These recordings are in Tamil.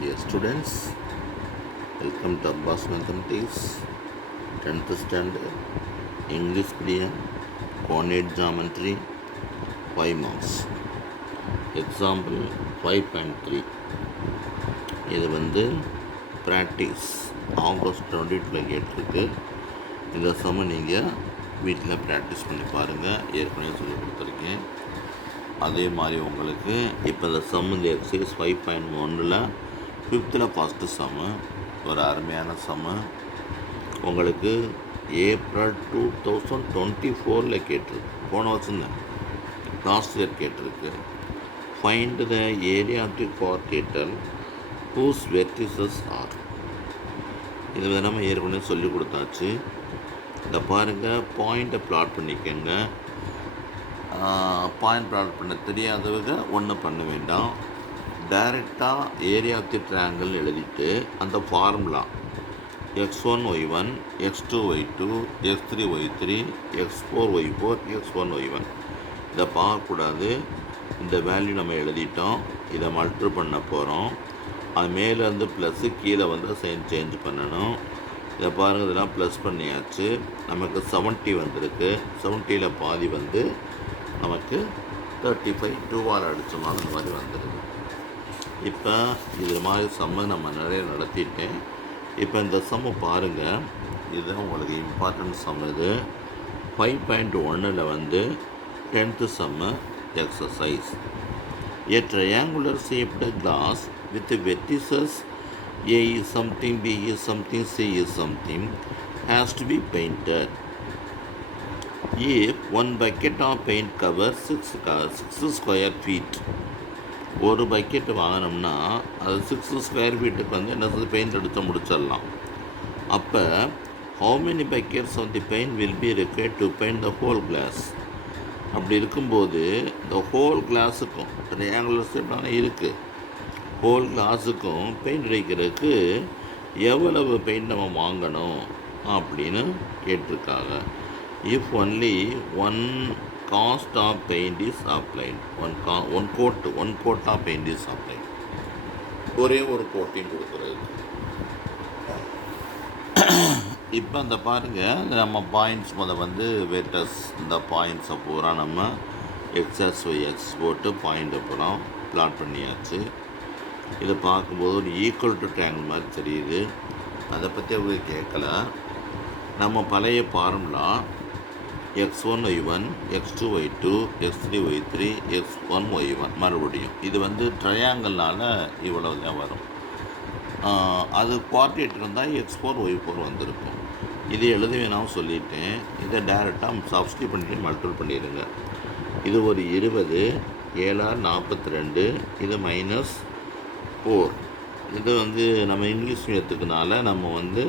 Dear students, welcome to Abbas Mathematics, 10th standard, English medium, coordinate geometry, 5 marks. Example 5.3. இது வந்து ப்ராக்டிஸ் ஆகஸ்ட் 22 கேட்டிருக்கு. இந்த சம்ம நீங்கள் வீட்டில் ப்ராக்டிஸ் பண்ணி பாருங்கள். ஏற்கனவே சொல்லி கொடுத்துருக்கேன். அதே மாதிரி உங்களுக்கு இப்போ இந்த சம் இந்த எக்ஸசைஸ் 5.1 ஃபிஃப்த்தில் ஃபஸ்ட்டு சம்மு ஒரு அருமையான சம்மு உங்களுக்கு ஏப்ரல் 2024 கேட்டிருக்கு. போன வருஷம் தான் லாஸ்ட் இயர் கேட்டிருக்கு. Find the area of the quadrilateral whose vertices are. இது வந்து நம்ம ஏற்கனவே சொல்லி கொடுத்தாச்சு. இதை பாருங்கள், பாயிண்ட்டை ப்ளாட் பண்ணிக்கோங்க. பாயிண்ட் ப்ளாட் பண்ண தெரியாதவங்க ஒன்றும் பண்ண வேண்டாம். டைரெக்டாக ஏரியா ஆஃப் தி ட்ரையாங்கிள் எழுதிட்டு அந்த formula x1 y1 x2 y2 x3 y3 x4 y4 x1 y1 இதை பார்க்கக்கூடாது. இந்த வேல்யூ நம்ம எழுதிட்டோம். இதை மல்டிப்ளை பண்ண போகிறோம். அது மேலேருந்து ப்ளஸ்ஸு கீழே வந்து சைன் சேஞ்ச் பண்ணணும். இதை பாருங்கள், இதெல்லாம் ப்ளஸ் பண்ணியாச்சு. நமக்கு 70 வந்திருக்கு. 70ல் பாதி வந்து நமக்கு 35 2ஆல் அடித்தோம். அந்த மாதிரி வந்துடுது. இப்போ இது மாதிரி சம்மு நம்ம நிறைய நடத்திட்டேன். இப்போ இந்த சம்மு பாருங்கள், இதுதான் உங்களுக்கு இம்பார்ட்டன்ட் சம். இது 5.1 வந்து 10th sum exercise. A triangular shaped glass with vertices A is something, B is something, C is something has to be painted. If one bucket of paint covers 6 square feet, ஒரு பக்கெட்டு வாங்கினோம்னா அது 6 ஸ்கொயர் ஃபீட்டுக்கு வந்து என்ன சொல்லி பெயிண்ட் அடித்து முடிச்சிடலாம். அப்போ how many buckets of the paint will be required to paint the whole class. அப்படி இருக்கும்போது இந்த ஹோல் கிளாஸுக்கும் ட்ரையாங்குலர் ஷேப்லாம் இருக்குது, ஹோல் கிளாஸுக்கும் பெயிண்ட் அடிக்கிறதுக்கு எவ்வளவு பெயிண்ட் நம்ம வாங்கணும் அப்படின்னு கேட்டிருக்காங்க. If only one cost of paint is applied, one coat of paint is applied, ஒரே ஒரு கோட்டிங் கொடுக்குறது. இப்போ அந்த பாருங்கள், நம்ம பாயிண்ட்ஸ் வந்து வெட்டஸ் இந்த பாயிண்ட்ஸை பூரா நம்ம எக்ஸ்எஸ் ஒய்எக்ஸ் போட்டு பாயிண்ட்டை பூரா பிளாட் பண்ணியாச்சு. இதை பார்க்கும்போது ஒரு ஈக்குவல் டு ட்ரையாங்கிள் மாதிரி தெரியுது. அதை பற்றி அவங்க கேட்கல. நம்ம பழைய formula x1 y1 x2 y2 x3 y3 x1 y1 மறுபடியும் இது வந்து ட்ரையாங்கிள்னால் இவ்வளோ தான் வரும். அது குவாட்ரேட்டர் இருந்தால் x4 y4 வந்திருக்கும். இது எழுத வேணாம் சொல்லிட்டேன். இதை டேரெக்டாக சப்ஸ்டியூட் பண்ணிட்டு மல்டிபிள் பண்ணிடுங்க. இது ஒரு 20, 7 42, இது -4. இது வந்து நம்ம இங்கிலீஷ் மீடியத்துக்குனால நம்ம வந்து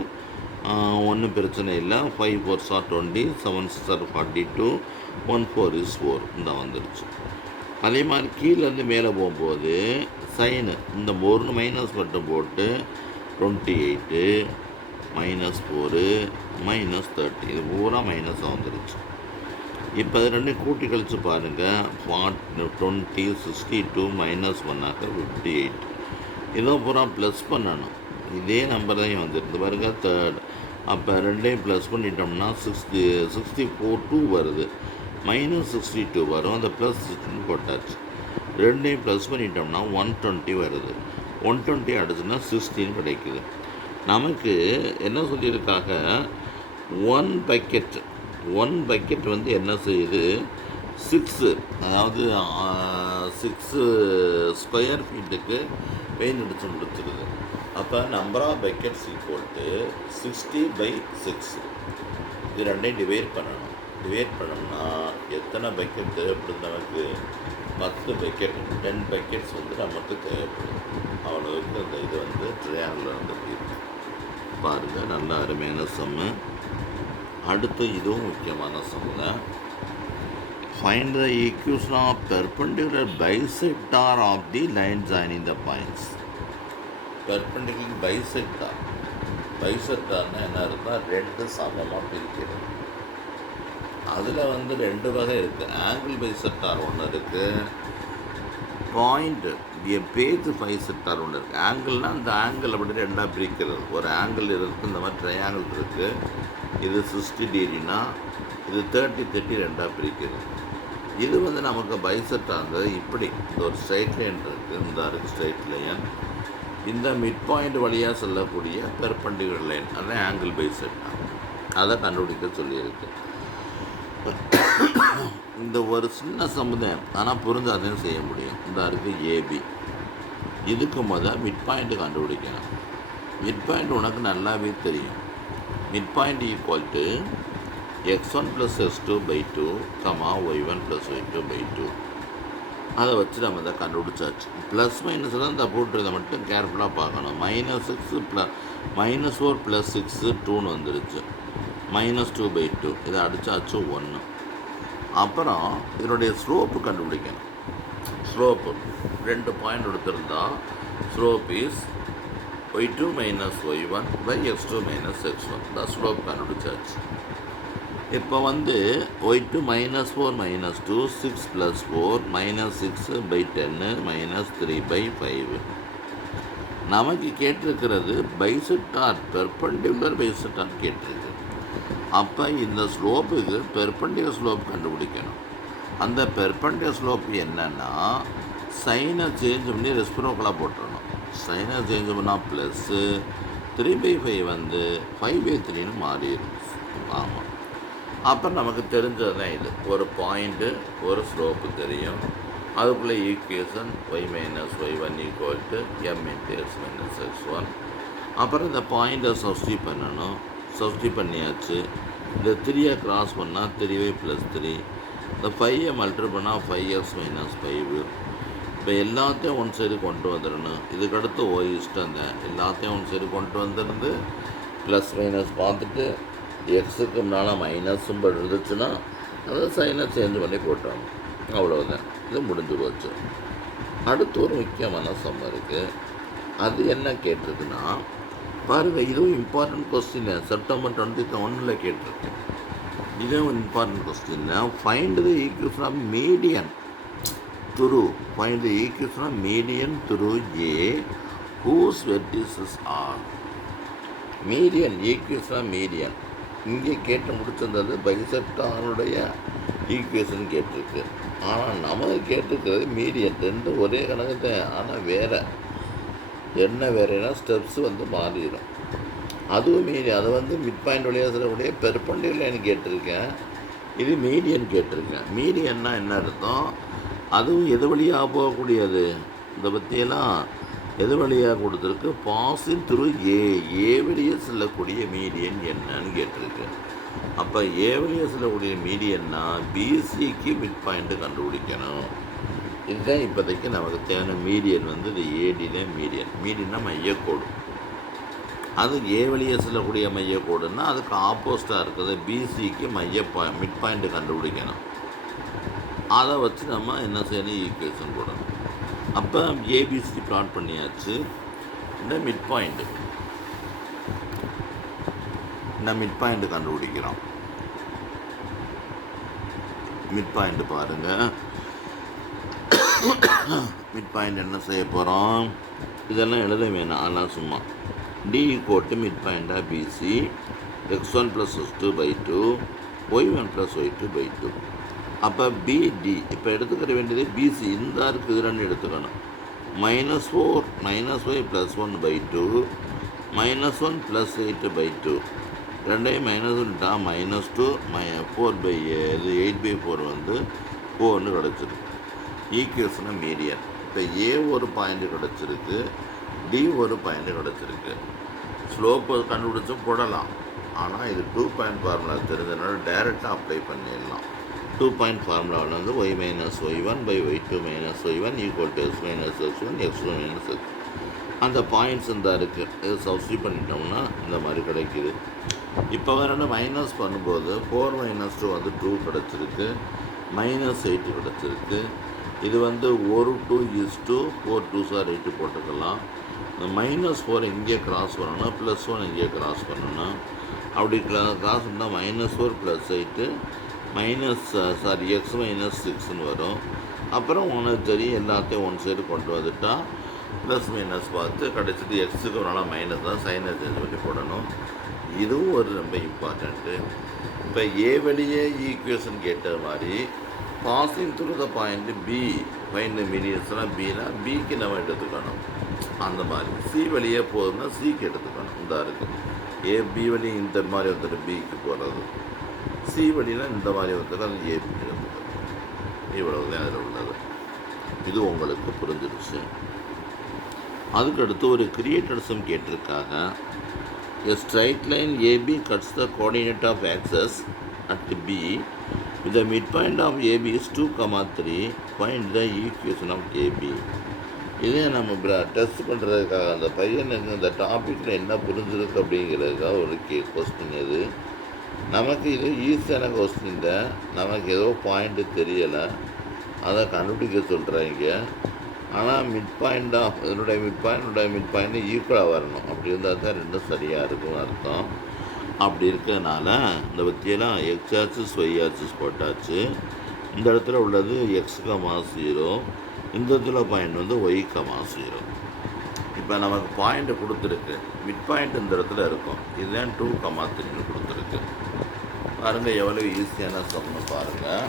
ஒன்றும் பிரச்சனை இல்லை. 5 4s are 20, 7 6s are 42, 1 4 is 4 இந்த வந்துடுச்சு. அதே மாதிரி கீழேருந்து மேலே போகும்போது சைனு இந்த ஒரு மைனஸ் மட்டும் போட்டு 28 -4 -30 இது பூரா மைனஸாக வந்துடுச்சு. இப்போ அது ரெண்டும் கூட்டி கழித்து பாருங்கள். 20 62 -1 58 இதோ பூரா ப்ளஸ் பண்ணணும். இதே நம்பர் தான் வந்துடுது பாருங்கள், 3rd. அப்போ ரெண்டையும் ப்ளஸ் பண்ணிட்டோம்னா 64 2 வருது, -62 வரும். அந்த ப்ளஸ் 16 போட்டாச்சு. ரெண்டையும் ப்ளஸ் பண்ணிட்டோம்னா 120 வருது. 120 அடிச்சுன்னா 16 கிடைக்குது. நமக்கு என்ன சொல்லியிருக்காங்க, ஒன் பக்கெட் வந்து என்ன செய்யுது, 6 அதாவது 6 ஸ்கொயர் ஃபீட்டுக்கு பெயிண்ட் அடித்து முடிச்சிருது. அப்போ number of buckets equal to 60/6. இது ரெண்டையும் டிவைட் பண்ணணும். டிவைட் பண்ணோம்னா எத்தனை பக்கெட் தேவைப்படுது நமக்கு, 10 பக்கெட் 10 பக்கெட்ஸ் வந்து நமக்கு தேவைப்படுது. அவ்வளோவுக்கு அந்த இது வந்து ட்ரையாங்கிள் வந்து பாருங்கள். நல்ல அருமையான சம்மு. அடுத்து இதுவும் முக்கியமான sum. Find the equation of perpendicular bisector of the line joining the points. Perpendicular பைசெக்டார்னால் என்ன இருந்தால் 2 சமமாக பிரிக்கிறது. அதில் வந்து 2 வகை இருக்குது. ஆங்கிள் பைசெக்டார் ஒன்று இருக்குது, பாயிண்ட் பேஜ் 5 செக்டார் ஒன்று இருக்குது. ஆங்கிள்னால் அந்த ஆங்கிள் அப்படி ரெண்டாக பிரிக்கிறது. ஒரு ஆங்கிள் இருக்குது, இந்த மாதிரி ட்ரையாங்கிள் இருக்குது. இது 60 டிகிரினா இது 30 ரெண்டாக பிரிக்கிறது. இது வந்து நமக்கு பைசெக்டார் இப்படி இந்த ஒரு ஸ்ட்ரைட் லைன் இருக்குது, இந்த இருக்குது ஸ்ட்ரைட் லைன். இந்த மிட் பாயிண்ட் வழியாக செல்லக்கூடிய பெர்பெண்டிகுலர் லைன் அதான் ஆங்கிள் பைசெக்டார். அதை கண்டுபிடிக்க சொல்லியிருக்கு. இந்த ஒரு சின்ன சமுதாயம் ஆனால் புரிஞ்சாதையும் செய்ய முடியும். இந்த இருக்குது ஏபி. இதுக்கு மிட் பாயிண்ட்டு கண்டுபிடிக்கணும். மிட் பாயிண்ட் உனக்கு நல்லாவே தெரியும். Mid point equal to x1 + x2/2, y1 + y2/2. அதை வச்சு நம்ம இதை கண்டுபிடிச்சாச்சு. ப்ளஸ் மைனஸ் தான் இந்த போட்டுறதை மட்டும் கேர்ஃபுல்லாக பார்க்கணும். -6 -4 + 6 2ன்னு வந்துருச்சு. -2/2 இதை அடித்தாச்சு 1. அப்புறம் இதனுடைய ஸ்லோப்பு கண்டுபிடிக்கணும். ஸ்லோப்பு 2 பாயிண்ட் எடுத்திருந்தா slope is y2 - y1/x2 - x1. இந்த ஸ்லோப் கண்டுபிடிச்சாச்சு. இப்போ வந்து y2 -4 - 2 6 + 4 -6/10 -3/5. நமக்கு கேட்டிருக்கிறது பைசெக்டார், பெர்பெண்டிகுலர் பைசெக்டார் கேட்டிருக்கு. அப்போ இந்த ஸ்லோப்புக்கு பெர்பெண்டிகுலர் ஸ்லோப் கண்டுபிடிக்கணும். அந்த பெர்பெண்டிகுலர் ஸ்லோப் என்னன்னா சைனை சேஞ்ச் பண்ணி ரெஸ்பிரோக்கலாக போட்டுடணும். சைனை சேஞ்ச் பண்ணால் ப்ளஸ்ஸு 3/5 வந்து 5/3ன்னு மாறிடும். ஆமாம். அப்புறம் நமக்கு தெரிஞ்சது தான் இது. ஒரு பாயிண்ட்டு ஒரு ஸ்லோப்பு தெரியும். அதுக்குள்ளே equation y - y1 = m × x - x1. அப்புறம் இந்த பாயிண்ட்டை சப்ஸ்டியூட் பண்ணணும். சப்ஸ்டியூட் பண்ணியாச்சு. இந்த 3யை கிராஸ் பண்ணால் 3y + 3. இந்த 5யை மல்டிப்ளை பண்ணால் 5x - 5. இப்போ எல்லாத்தையும் ஒன் சைடு கொண்டு வந்துடணும். இதுக்கடுத்து இஷ்டம் தான். எல்லாத்தையும் ஒன் சைடு கொண்டு வந்துருந்து ப்ளஸ் மைனஸ் பார்த்துட்டு எக்ஸுக்கு முன்னால் மைனஸும் இருந்துச்சுன்னா அதை சைனை சேஞ்ச் பண்ணி போட்டாங்க. அவ்வளோதான். இது முடிஞ்சு போச்சு. அடுத்து ஒரு முக்கியமான சம் இருக்குது. அது என்ன கேட்டிருக்குன்னா பாருங்கள், இதுவும் இம்பார்ட்டன்ட் கொஸ்டின். செப்டம்பர் 21 கேட்டிருக்கு. இதுவும் important question. Find the equation of median through median through A whose vertices are. Median equation median இங்கே கேட்டு முடிச்சிருந்தது பைசெக்டாருடைய ஈக்குவேஷன் கேட்டிருக்கு. ஆனால் நமக்கு கேட்டிருக்கிறது மீடியன். ரெண்டும் ஒரே கணக்கு தான், ஆனால் வேறு என்ன வேறுனா ஸ்டெப்ஸ் வந்து மாறிடும். அதுவும் மீடியன். அது வந்து மிட் பாயிண்ட் வழியாக சொல்லக்கூடிய பெர்பெண்டிகுலர் லைன் கேட்டிருக்கேன். இது மீடியன் கேட்டிருக்கேன். மீடியன்னா என்ன அர்த்தம்? அதுவும் எது வழியாக போகக்கூடியது? இதை பற்றியெல்லாம் எது வழியாக கொடுத்துருக்கு? பாசிங் த்ரூ ஏ வழியே செல்லக்கூடிய மீடியன் என்னன்னு கேட்டிருக்கு. அப்போ ஏ வழியாக செல்லக்கூடிய மீடியன்னா பிசிக்கு மிட் பாயிண்ட்டு கண்டுபிடிக்கணும். இதுதான் இப்போதைக்கு நமக்கு தேவையான மீடியன் வந்து இது ஏடியில் மீடியன்னா மையக்கோடு. அது ஏ வழியே செல்லக்கூடிய மையக்கோடுன்னா அதுக்கு ஆப்போசிட்டாக இருக்குது பிசிக்கு மிட் பாயிண்ட்டு கண்டுபிடிக்கணும். அதை வச்சு நம்ம என்ன செய்யணும்? ஈக்குவேஷன் போடணும். அப்போ ஏபிசி பிளாட் பண்ணியாச்சு. இந்த மிட் பாயிண்ட்டு கண்டுபிடிக்கிறோம். மிட் பாயிண்ட் பாருங்கள். மிட் பாயிண்ட் என்ன செய்ய போகிறோம்? இதெல்லாம் எழுத வேணாம், ஆனால் சும்மா D = mid பாயிண்டாக PC x1 + x2/2 y1 + y2/2. அப்போ பிடி இப்போ எடுத்துக்கிற வேண்டியது பிசி இந்த இருக்குது. இதுன்னு எடுத்துக்கணும். -4 - y + 1/2 -1 + 8/2. ரெண்டையும் -1 -2 8/4 வந்து 4ன்னு கிடச்சிருக்கு. ஈக்குவேஷனை மீடியன். இப்போ ஏ ஒரு பாயிண்ட்டு கிடச்சிருக்கு, டி ஒரு பாயிண்ட்டு கிடச்சிருக்கு. ஸ்லோப்பை கண்டுபிடிச்சும் போடலாம். ஆனால் இது 2 பாயிண்ட் ஃபார்முலா தெரிஞ்சதுனால டைரெக்டாக அப்ளை பண்ணிடலாம். 2 பாயிண்ட் ஃபார்முலாவில் வந்து y - y1/y2 - y1 = x - x1 x2 - x. அந்த பாயிண்ட்ஸ் இந்த இருக்குது. இது சப்ஸ்டியூட் பண்ணிட்டோம்னா இந்த மாதிரி கிடைக்கிது. இப்போ வேறு மைனஸ் பண்ணும்போது 4 - 2 வந்து 2 கிடச்சிருக்கு, -8 கிடச்சிருக்கு. இது வந்து 1 2 4 2s are 8 போட்டுக்கலாம். இந்த -4 இங்கே கிராஸ் பண்ணணும், +1 இங்கே கிராஸ் பண்ணணும். அப்படி கிராஸ் பண்ணால் -4 + 8 x - 6ன்னு வரும். அப்புறம் உனக்கு தெரியும் எல்லாத்தையும் ஒன் சைடு கொண்டு வந்துட்டா ப்ளஸ் மைனஸ் பார்த்து கடைசிட்டு எக்ஸுக்கு ஒரு நாளாக மைனஸ் தான் சைனை சேஞ்ச் பண்ணி போடணும். இதுவும் ஒரு ரொம்ப இம்பார்ட்டண்ட்டு. இப்போ ஏ வழியே ஈக்குவேஷன் கேட்ட மாதிரி passing through the point P find மீடியன்ஸ்னால் பினா பிக்கு நம்ம எடுத்துக்கணும். அந்த மாதிரி சி வழியே போகுதுன்னா சிக்கு எடுத்துக்கணும். இந்த இருக்குது ஏ பி வழி இந்த மாதிரி வந்துட்டு பிக்கு போகிறது, சி வழியில் இந்த மாதிரி வந்துட்டு அது ஏபிக்கு எடுத்துக்கணும். இவ்வளவு தான் அதில் உள்ளது. இது உங்களுக்கு புரிஞ்சிருச்சு. அதுக்கடுத்து ஒரு கிரியேட்டட் சம் கேட்டிருக்காங்க. A straight line AB cuts the coordinate of axis at B with the midpoint of AB is 2, 3. Find the equation of AB. இதே நம்ம டெஸ்ட் பண்ணுறதுக்காக அந்த பையனுக்கு இந்த டாப்பிக்கில் என்ன புரிஞ்சிருக்கு அப்படிங்கிறதுக்காக ஒரு கொஸ்டின் இது. நமக்கு இது ஈஸியான கொஸ்டின் தான். நமக்கு ஏதோ பாயிண்ட்டு தெரியலை, அதை கண்டுபிடிக்க சொல்கிறாங்க. ஆனால் மிட் பாயிண்ட் ஆஃப் இதனுடைய மிட் பாயிண்ட்டு ஈக்குவலாக வரணும். அப்படி இருந்தால் தான் ரெண்டும் சரியாக இருக்கும்னு அர்த்தம். அப்படி இருக்கிறதுனால இந்த பற்றியெல்லாம் எக்ஸ் ஆக்சிஸ் ஒய் ஆக்சிஸ் போட்டாச்சு. இந்த இடத்துல உள்ளது எக்ஸ் கமா 0, இந்த இடத்துல பாயிண்ட் வந்து ஒய் கமா 0. இப்போ நமக்கு பாயிண்ட்டு கொடுத்துருக்கு, மிட் பாயிண்ட் இந்த இடத்துல இருக்கும். இதுதான் 2, 3 கொடுத்துருக்கு. பாருங்கள் எவ்வளோ ஈஸியான சம்னு பாருங்கள்.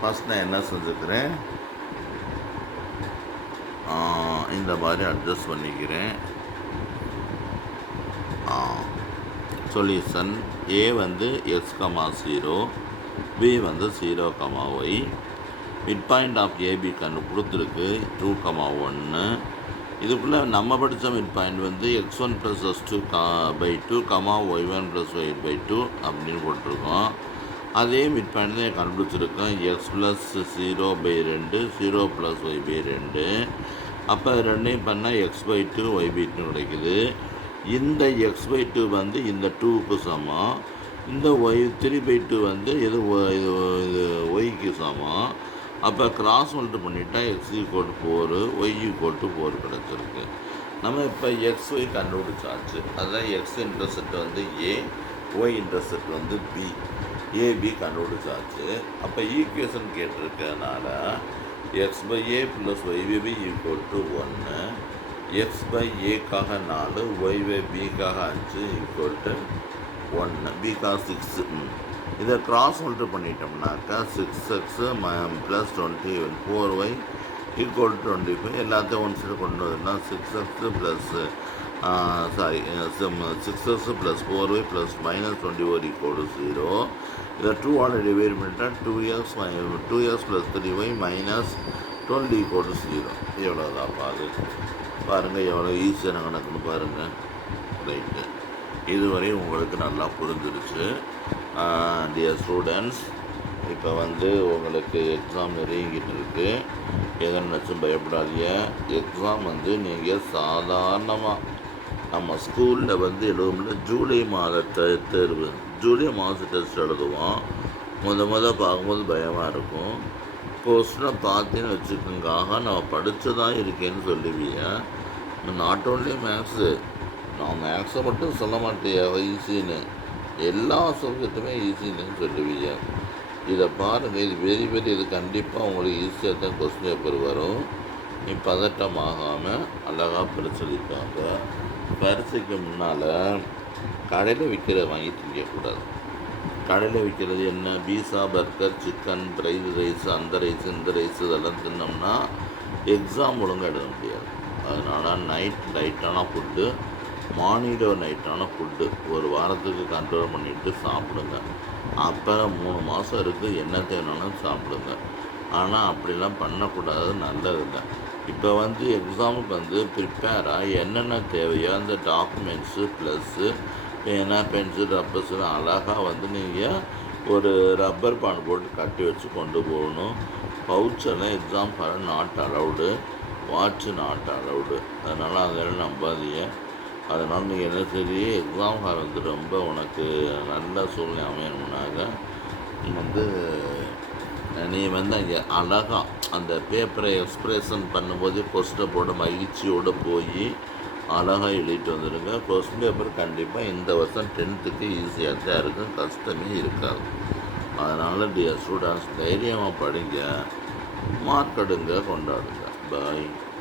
ஃபஸ்ட் நான் என்ன செஞ்சுக்கிறேன், இந்த மாதிரி அட்ஜஸ்ட் பண்ணிக்கிறேன். சொல்யூஷன் ஏ வந்து எக்ஸ் கமா 0, பி வந்து 0, y. Mid point of AB கண்டு கொடுத்துருக்கு 2, 1. இதுக்குள்ளே நம்ம படித்த மிட் பாயிண்ட் வந்து x1 + x2/2, y1 + y/2 அப்படின்னு போட்டிருக்கோம். அதே மிட் பாயிண்ட் தான் கண்டுபிடிச்சிருக்கோம், x + 0/2, 0 + y/2. அப்போ ரெண்டையும் பண்ணால் x/2 y/2 கிடைக்குது. இந்த x/2 வந்து இந்த 2க்கு சமம், இந்த y3/2 வந்து இது ஒய்க்கு சமம். அப்போ கிராஸ் மல்டி பண்ணிட்டா x = 4, y = 4 கிடச்சிருக்கு. நம்ம இப்போ xy கண்டுபிடிச்சாச்சு. அதுதான் x இன்டர்செப்ட் வந்து a, y இன்டர்செப்ட் வந்து b, ஏபி கண்டுபிடிச்சாச்சு. அப்போ ஈக்குவேஷன் கேட்டிருக்கனால x/a + y/b = 1, x/aக்காக 4, y/bக்காக 5 = 1, bக்காக 6. இதை கிராஸ் மல்டி பண்ணிட்டோம்னாக்கா 6x + 20 4y = 25. எல்லாத்தையும் ஒன் சைடு கொண்டு வந்தோம்னா 6x + 4y + -24 = 0. இதை 2 டிவைட் பண்ணிட்டால் 2x + 3y - 12 = 0. எவ்வளோதான் பாருங்கள் எவ்வளோ ஈஸியான கணக்குன்னு பாருங்கள். ரைட்டு, இதுவரை உங்களுக்கு நல்லா புரிஞ்சிருச்சு. டியர் ஸ்டூடெண்ட்ஸ், இப்போ வந்து உங்களுக்கு எக்ஸாம் நெருங்கிட்டு இருக்குது. எதை நினச்சும் பயப்படாதீங்க. எக்ஸாம் வந்து நீங்கள் சாதாரணமாக நம்ம ஸ்கூலில் வந்து எழுதும்ல ஜூலை மாத தேர்வு, ஜூலை மாதம் டெஸ்ட் எழுதுவோம். பார்க்கும்போது பயமாக இருக்கும். கொஸ்டினை பார்த்தேன்னு வச்சுக்கோங்க, ஆகா நான் படித்ததான் இருக்கேன்னு சொல்லுவீங்க. நாட் ஓன்லி மேக்ஸு, நான் மேக்ஸை மட்டும் சொல்ல மாட்டேன் ஈஸின்னு, எல்லா சப்ஜெக்ட்டுமே ஈஸின்னு சொல்லுவீங்க. இதை பாருங்கள், இது வெரி இது கண்டிப்பாக உங்களுக்கு ஈஸியாக தான் கொஸ்டின் பேப்பர் வரும். நீ பதட்டமாகாமல் அழகாக பரிசளிப்பாங்க. பரிசைக்கு முன்னால் கடையில் விற்கிறத வாங்கி திங்கக்கூடாது. கடையில் விற்கிறது என்ன, பீஸா, பர்கர், சிக்கன், ஃப்ரைடு ரைஸ், அந்த ரைஸ் இந்த ரைஸ் இதெல்லாம் தின்னோம்னா எக்ஸாம் ஒழுங்காக எழுத முடியாது. அதனால் லைட்டான ஃபுட்டு, மார்னிங் நைட்டான ஃபுட்டு ஒரு வாரத்துக்கு கண்ட்ரோல் பண்ணிவிட்டு சாப்பிடுங்க. அப்புறம் 3 மாதம் இருக்குது, என்ன தேவைனாலும் சாப்பிடுங்க. ஆனால் அப்படிலாம் பண்ணக்கூடாது, நல்லதுங்க. இப்போ வந்து எக்ஸாமுக்கு வந்து ப்ரிப்பேராக என்னென்ன தேவையோ அந்த டாக்குமெண்ட்ஸு ப்ளஸ்ஸு பேனா, பென்சில், ரப்பர்ஸு அழகாக வந்து நீங்கள் ஒரு ரப்பர் பேண்ட் போட்டு கட்டி வச்சு கொண்டு போகணும். பவுச்செல்லாம் exam card not allowed, watch not allowed. அதனால் அதெல்லாம் நம்பாதீங்க. அதனால் நீங்கள் என்ன சரி எக்ஸாம் ஹால் வந்து ரொம்ப உனக்கு நல்ல சூழ்நிலை அமையணும்னாக்க வந்து நீ வந்து அங்கே அழகாக அந்த பேப்பரை எக்ஸ்ப்ரெஷன் பண்ணும்போது கொஸ்டினை போட மகிழ்ச்சியோடு போய் அழகாக எழுதிட்டு வந்துடுங்க. கொஸ்டின் பேப்பர் கண்டிப்பாக இந்த வருஷம் 10th ஈஸியாக தான் இருக்கும், கஷ்டமே இருக்காது. அதனால் டியர் ஸ்டூடெண்ட்ஸ் தைரியமாக படிங்க. மார்க் எடுங்க, கொண்டாடுங்க. பாய்.